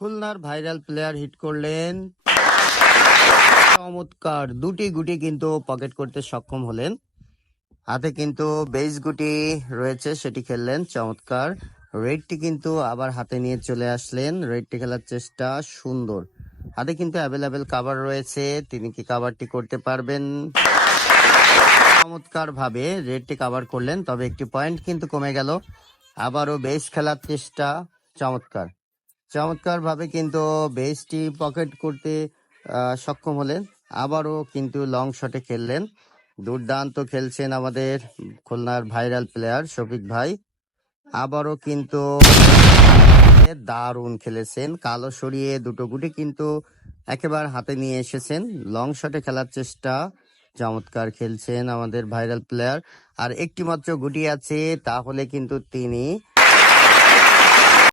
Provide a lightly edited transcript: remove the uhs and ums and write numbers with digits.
খুলনার viral player hit করলেন, চমৎকার দুটি গুটি কিন্তু পকেট করতে সক্ষম হলেন। হাতে কিন্তু বেস গুটি রয়েছে, সেটি খেললেন চমৎকার। রেডটি কিন্তু আবার হাতে নিয়ে চলে আসলেন, রেডটি খেলার চেষ্টা সুন্দর। হাতে কিন্তু অ্যাভেলেবেল কাভার রয়েছে, তিনি কি কাভারটি করতে পারবেন? চমৎকার ভাবে রেডটি কাভার করলেন, তবে একটি পয়েন্ট কিন্তু কমে গেল। আবারও বেস খেলার চেষ্টা, চমৎকার চমৎকার ভাবে কিন্তু বেসটি পকেট করতে সক্ষম হলেন। আবারও কিন্তু লং শটে খেললেন, দুর্দান্ত খেলছেন আমাদের খুলনার ভাইরাল প্লেয়ার শফিক ভাই। আবারও কিন্তু দারুণ খেলেছেন, কালো সরিয়ে দুটো গুটি কিন্তু একেবারে হাতে নিয়ে এসেছেন। লং শটে খেলার চেষ্টা, চমৎকার খেলছেন আমাদের ভাইরাল প্লেয়ার। আর একটি মাত্র গুটি আছে, তাহলে কিন্তু তিনি